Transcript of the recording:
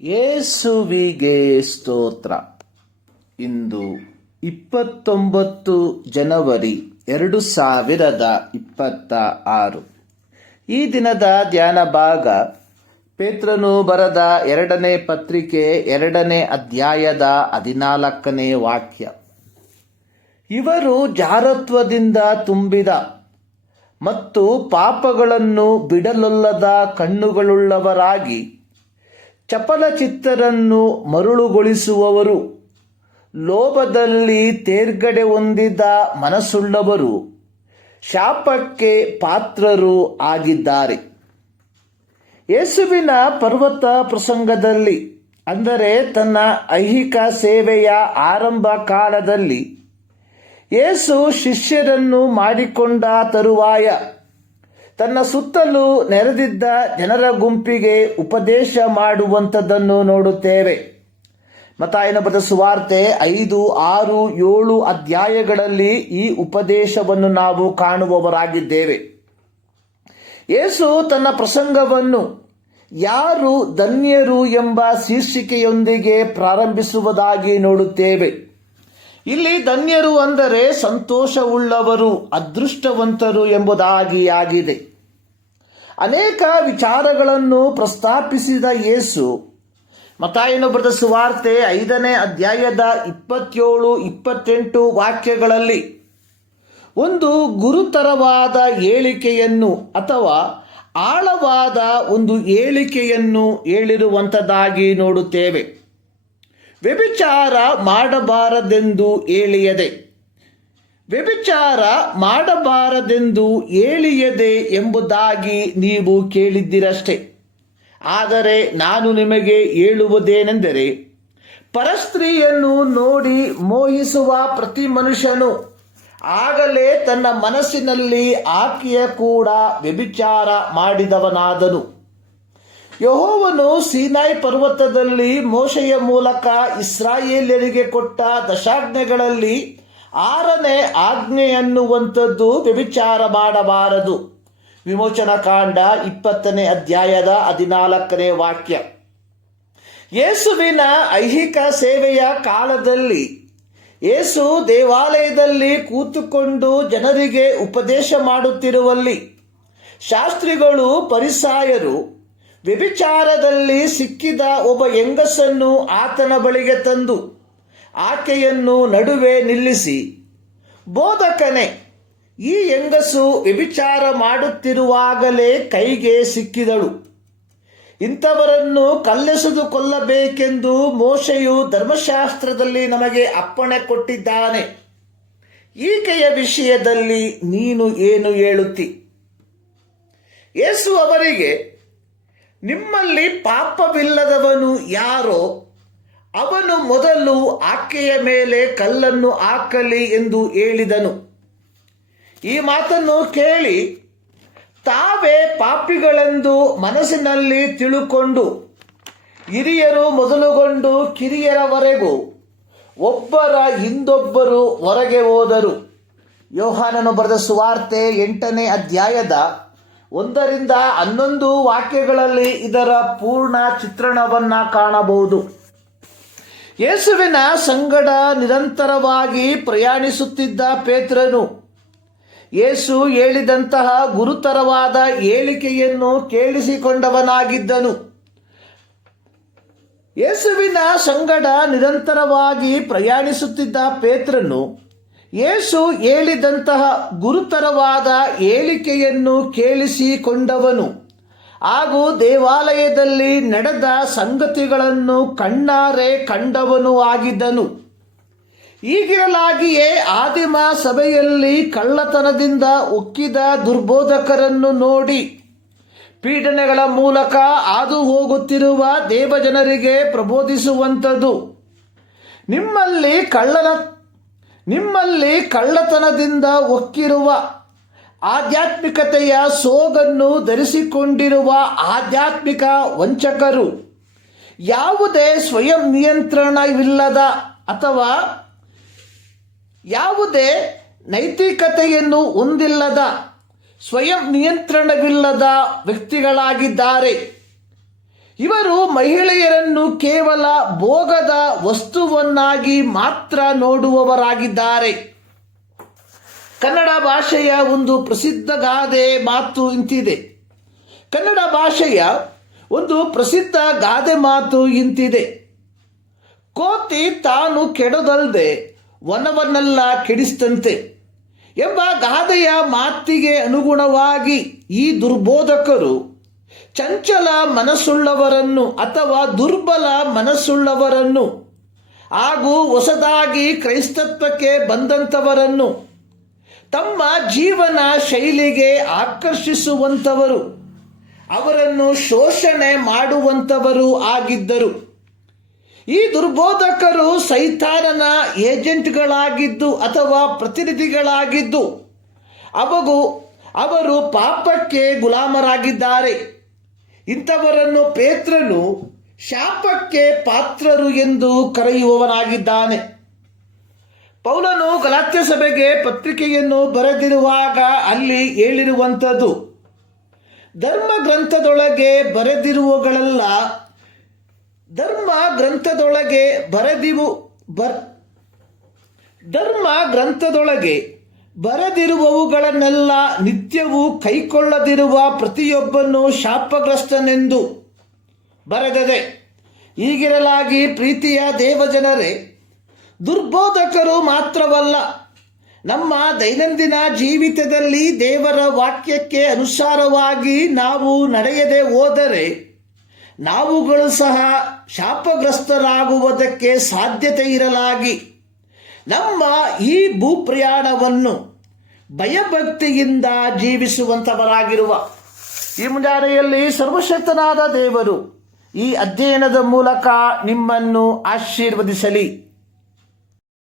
ಯೇಸುವಿಗೆ ಸ್ತೋತ್ರ. ಇಂದು 29 ಜನವರಿ 2026. ಈ ದಿನದ ಧ್ಯಾನ ಭಾಗ ಪೇತ್ರನು ಬರೆದ 2ನೇ ಪತ್ರಿಕೆ 2ನೇ ಅಧ್ಯಾಯದ 14ನೇ ವಾಕ್ಯ. ಇವರು ಜಾರತ್ವದಿಂದ ತುಂಬಿದ ಮತ್ತು ಪಾಪಗಳನ್ನು ಬಿಡಲೊಲ್ಲದ ಕಣ್ಣುಗಳುಳ್ಳವರಾಗಿ ಚಪಲಚಿತ್ತರನ್ನು ಮರುಳುಗೊಳಿಸುವವರು, ಲೋಭದಲ್ಲಿ ತೇರ್ಗಡೆ ಹೊಂದಿದ ಮನಸ್ಸುಳ್ಳವರು, ಶಾಪಕ್ಕೆ ಪಾತ್ರರು ಆಗಿದ್ದಾರೆ. ಯೇಸುವಿನ ಪರ್ವತ ಪ್ರಸಂಗದಲ್ಲಿ, ಅಂದರೆ ತನ್ನ ಐಹಿಕ ಸೇವೆಯ ಆರಂಭ ಕಾಲದಲ್ಲಿ, ಯೇಸು ಶಿಷ್ಯರನ್ನು ಮಾಡಿಕೊಂಡ ತರುವಾಯ ತನ್ನ ಸುತ್ತಲೂ ನೆರೆದಿದ್ದ ಜನರ ಗುಂಪಿಗೆ ಉಪದೇಶ ಮಾಡುವಂಥದ್ದನ್ನು ನೋಡುತ್ತೇವೆ. ಮತ್ತಾಯನ ಬರೆದ ಸುವಾರ್ತೆ 5, 6, 7 ಅಧ್ಯಾಯಗಳಲ್ಲಿ ಈ ಉಪದೇಶವನ್ನು ನಾವು ಕಾಣುವವರಾಗಿದ್ದೇವೆ. ಯೇಸು ತನ್ನ ಪ್ರಸಂಗವನ್ನು ಯಾರು ಧನ್ಯರು ಎಂಬ ಶೀರ್ಷಿಕೆಯೊಂದಿಗೆ ಪ್ರಾರಂಭಿಸುವುದಾಗಿ ನೋಡುತ್ತೇವೆ. ಇಲ್ಲಿ ಧನ್ಯರು ಅಂದರೆ ಸಂತೋಷವುಳ್ಳವರು, ಅದೃಷ್ಟವಂತರು ಎಂಬುದಾಗಿ ಆಗಿದೆ. ಅನೇಕ ವಿಚಾರಗಳನ್ನು ಪ್ರಸ್ತಾಪಿಸಿದ ಯೇಸು ಮತ್ತಾಯನ ಬರೆದ ಸುವಾರ್ತೆ 5ನೇ ಅಧ್ಯಾಯದ 27, 28 ವಾಕ್ಯಗಳಲ್ಲಿ ಒಂದು ಗುರುತರವಾದ ಹೇಳಿಕೆಯನ್ನು ಅಥವಾ ಆಳವಾದ ಒಂದು ಹೇಳಿಕೆಯನ್ನು ಹೇಳಿರುವಂಥದ್ದಾಗಿ ನೋಡುತ್ತೇವೆ. ವ್ಯಭಿಚಾರ ಮಾಡಬಾರದೆಂದು ಹೇಳಿಯದೆ, ವ್ಯಭಿಚಾರ ಮಾಡಬಾರದೆಂದು ಹೇಳಿಯದೆ ಎಂಬುದಾಗಿ ನೀವು ಕೇಳಿದ್ದಿರಷ್ಟೇ. ಆದರೆ ನಾನು ನಿಮಗೆ ಹೇಳುವುದೇನೆಂದರೆ, ಪರಸ್ತ್ರೀಯನ್ನು ನೋಡಿ ಮೋಹಿಸುವ ಪ್ರತಿ ಮನುಷ್ಯನು ಆಗಲೇ ತನ್ನ ಮನಸ್ಸಿನಲ್ಲಿ ಆಕೆಯ ಕೂಡ ವ್ಯಭಿಚಾರ ಮಾಡಿದವನಾದನು. ಯೆಹೋವನು ಸೀನಾಯಿ ಪರ್ವತದಲ್ಲಿ ಮೋಶೆಯ ಮೂಲಕ ಇಸ್ರಾಯೇಲ್ಯರಿಗೆ ಕೊಟ್ಟ ದಶಾಜ್ಞೆಗಳಲ್ಲಿ 6ನೇ ಆಜ್ಞೆ ಅನ್ನುವಂಥದ್ದು ವ್ಯಭಿಚಾರ ಮಾಡಬಾರದು. ವಿಮೋಚನಾ ಕಾಂಡ 20ನೇ ಅಧ್ಯಾಯದ 14ನೇ ವಾಕ್ಯ. ಯೇಸುವಿನ ಐಹಿಕ ಸೇವೆಯ ಕಾಲದಲ್ಲಿ ಯೇಸು ದೇವಾಲಯದಲ್ಲಿ ಕೂತುಕೊಂಡು ಜನರಿಗೆ ಉಪದೇಶ ಮಾಡುತ್ತಿರುವಲ್ಲಿ ಶಾಸ್ತ್ರಿಗಳು, ಫರಿಸಾಯರು ವ್ಯಭಿಚಾರದಲ್ಲಿ ಸಿಕ್ಕಿದ ಒಬ್ಬ ಹೆಂಗಸನ್ನು ಆತನ ಬಳಿಗೆ ತಂದು ಆಕೆಯನ್ನು ನಡುವೆ ನಿಲ್ಲಿಸಿ, ಬೋಧಕನೇ, ಈ ಹೆಂಗಸು ವ್ಯಭಿಚಾರ ಮಾಡುತ್ತಿರುವಾಗಲೇ ಕೈಗೆ ಸಿಕ್ಕಿದಳು. ಇಂಥವರನ್ನು ಕಲ್ಲೆಸೆದು ಕೊಲ್ಲಬೇಕೆಂದು ಮೋಶೆಯು ಧರ್ಮಶಾಸ್ತ್ರದಲ್ಲಿ ನಮಗೆ ಅಪ್ಪಣೆ ಕೊಟ್ಟಿದ್ದಾನೆ. ಈಕೆಯ ವಿಷಯದಲ್ಲಿ ನೀನು ಏನು ಹೇಳುತ್ತಿ? ಯೇಸು ಅವರಿಗೆ, ನಿಮ್ಮಲ್ಲಿ ಪಾಪವಿಲ್ಲದವನು ಯಾರೋ ಅವನು ಮೊದಲು ಆಕೆಯ ಮೇಲೆ ಕಲ್ಲನ್ನು ಹಾಕಲಿ ಎಂದು ಹೇಳಿದನು. ಈ ಮಾತನ್ನು ಕೇಳಿ ತಾವೇ ಪಾಪಿಗಳೆಂದು ಮನಸ್ಸಿನಲ್ಲಿ ತಿಳುಕೊಂಡು ಹಿರಿಯರು ಮೊದಲುಗೊಂಡು ಕಿರಿಯರವರೆಗೂ ಒಬ್ಬರ ಹಿಂದೊಬ್ಬರು ಹೊರಗೆ ಹೋದರು. ಯೋಹಾನನು ಬರೆದ ಸುವಾರ್ತೆ 8ನೇ ಅಧ್ಯಾಯದ 1ರಿಂದ 11 ವಾಕ್ಯಗಳಲ್ಲಿ ಇದರ ಪೂರ್ಣ ಚಿತ್ರಣವನ್ನ ಕಾಣಬಹುದು. ಯೇಸುವಿನ ಸಂಗಡ ನಿರಂತರವಾಗಿ ಪ್ರಯಾಣಿಸುತ್ತಿದ್ದ ಪೇತ್ರನು ಯೇಸು ಹೇಳಿದಂತಹ ಗುರುತರವಾದ ಹೇಳಿಕೆಯನ್ನು ಕೇಳಿಸಿಕೊಂಡವನಾಗಿದ್ದನು. ಯೇಸುವಿನ ಸಂಗಡ ನಿರಂತರವಾಗಿ ಪ್ರಯಾಣಿಸುತ್ತಿದ್ದ ಪೇತ್ರನು ಯೇಸು ಹೇಳಿದಂತಹ ಗುರುತರವಾದ ಹೇಳಿಕೆಯನ್ನು ಕೇಳಿಸಿಕೊಂಡವನು ಹಾಗೂ ದೇವಾಲಯದಲ್ಲಿ ನಡೆದ ಸಂಗತಿಗಳನ್ನು ಕಣ್ಣಾರೆ ಕಂಡವನು ಆಗಿದ್ದನು. ಹೀಗಿರಲಾಗಿಯೇ ಆದಿಮ ಸಭೆಯಲ್ಲಿ ಕಳ್ಳತನದಿಂದ ಉಕ್ಕಿದ ದುರ್ಬೋಧಕರನ್ನು ನೋಡಿ ಪೀಡನೆಗಳ ಮೂಲಕ ಹಾದು ಹೋಗುತ್ತಿರುವ ದೇವಜನರಿಗೆ ಪ್ರಬೋಧಿಸುವಂಥದ್ದು, ನಿಮ್ಮಲ್ಲಿ ಕಳ್ಳತನದಿಂದ ಒಕ್ಕಿರುವ ಆಧ್ಯಾತ್ಮಿಕತೆಯ ಸೋಗನ್ನು ಧರಿಸಿಕೊಂಡಿರುವ ಆಧ್ಯಾತ್ಮಿಕ ವಂಚಕರು, ಯಾವುದೇ ಸ್ವಯಂ ನಿಯಂತ್ರಣವಿಲ್ಲದ ಅಥವಾ ಯಾವುದೇ ನೈತಿಕತೆಯನ್ನು ಹೊಂದಿಲ್ಲದ ಸ್ವಯಂ ನಿಯಂತ್ರಣವಿಲ್ಲದ ವ್ಯಕ್ತಿಗಳಾಗಿದ್ದಾರೆ. ಇವರು ಮಹಿಳೆಯರನ್ನು ಕೇವಲ ಭೋಗದ ವಸ್ತುವನ್ನಾಗಿ ಮಾತ್ರ ನೋಡುವವರಾಗಿದ್ದಾರೆ. ಕನ್ನಡ ಭಾಷೆಯ ಒಂದು ಪ್ರಸಿದ್ಧ ಗಾದೆ ಮಾತು ಇಂತಿದೆ. ಕನ್ನಡ ಭಾಷೆಯ ಒಂದು ಪ್ರಸಿದ್ಧ ಗಾದೆ ಮಾತು ಇಂತಿದೆ. ಕೋತಿ ತಾನು ಕೆಡದಲ್ದೆ ವನವನ್ನೆಲ್ಲ ಕೆಡಿಸ್ತಂತೆ ಎಂಬ ಗಾದೆಯ ಮಾತಿಗೆ ಅನುಗುಣವಾಗಿ ಈ ದುರ್ಬೋಧಕರು ಚಂಚಲ ಮನಸ್ಸುಳ್ಳವರನ್ನು ಅಥವಾ ದುರ್ಬಲ ಮನಸ್ಸುಳ್ಳವರನ್ನು ಹಾಗೂ ಹೊಸದಾಗಿ ಕ್ರೈಸ್ತತ್ವಕ್ಕೆ ಬಂದಂಥವರನ್ನು ತಮ್ಮ ಜೀವನ ಶೈಲಿಗೆ ಆಕರ್ಷಿಸುವಂಥವರು, ಅವರನ್ನು ಶೋಷಣೆ ಮಾಡುವಂಥವರು ಆಗಿದ್ದರು. ಈ ದುರ್ಬೋಧಕರು ಸೈತಾನನ ಏಜೆಂಟ್ಗಳಾಗಿದ್ದು ಅಥವಾ ಪ್ರತಿನಿಧಿಗಳಾಗಿದ್ದು ಅವರು ಪಾಪಕ್ಕೆ ಗುಲಾಮರಾಗಿದ್ದಾರೆ. ಇಂಥವರನ್ನು ಪೇತ್ರನು ಶಾಪಕ್ಕೆ ಪಾತ್ರರು ಎಂದು ಕರೆಯುವವನಾಗಿದ್ದಾನೆ. ಪೌಲನು ಗಲಾತ್ಯ ಸಭೆಗೆ ಪತ್ರಿಕೆಯನ್ನು ಬರೆದಿರುವಾಗ ಅಲ್ಲಿ ಹೇಳಿರುವಂಥದ್ದು, ಧರ್ಮ ಗ್ರಂಥದೊಳಗೆ ಬರೆದಿರುವವುಗಳನ್ನೆಲ್ಲ ನಿತ್ಯವೂ ಕೈಕೊಳ್ಳದಿರುವ ಪ್ರತಿಯೊಬ್ಬನು ಶಾಪಗ್ರಸ್ತನೆಂದು ಬರೆದದೆ. ಹೀಗಿರಲಾಗಿ ಪ್ರೀತಿಯ ದೇವಜನರೇ, ದುರ್ಬೋಧಕರು ಮಾತ್ರವಲ್ಲ, ನಮ್ಮ ದೈನಂದಿನ ಜೀವಿತದಲ್ಲಿ ದೇವರ ವಾಕ್ಯಕ್ಕೆ ಅನುಸಾರವಾಗಿ ನಾವು ನಡೆಯದೆ ಹೋದರೆ ನಾವುಗಳು ಸಹ ಶಾಪಗ್ರಸ್ತರಾಗುವುದಕ್ಕೆ ಸಾಧ್ಯತೆ ಇರಲಾಗಿ ನಮ್ಮ ಈ ಭೂಪ್ರಯಾಣವನ್ನು ಭಯಭಕ್ತಿಯಿಂದ ಜೀವಿಸುವಂಥವರಾಗಿರುವ ಈ ಮುಂಜಾನೆಯಲ್ಲಿ ಸರ್ವಶಕ್ತನಾದ ದೇವರು ಈ ಅಧ್ಯಯನದ ಮೂಲಕ ನಿಮ್ಮನ್ನು ಆಶೀರ್ವದಿಸಲಿ.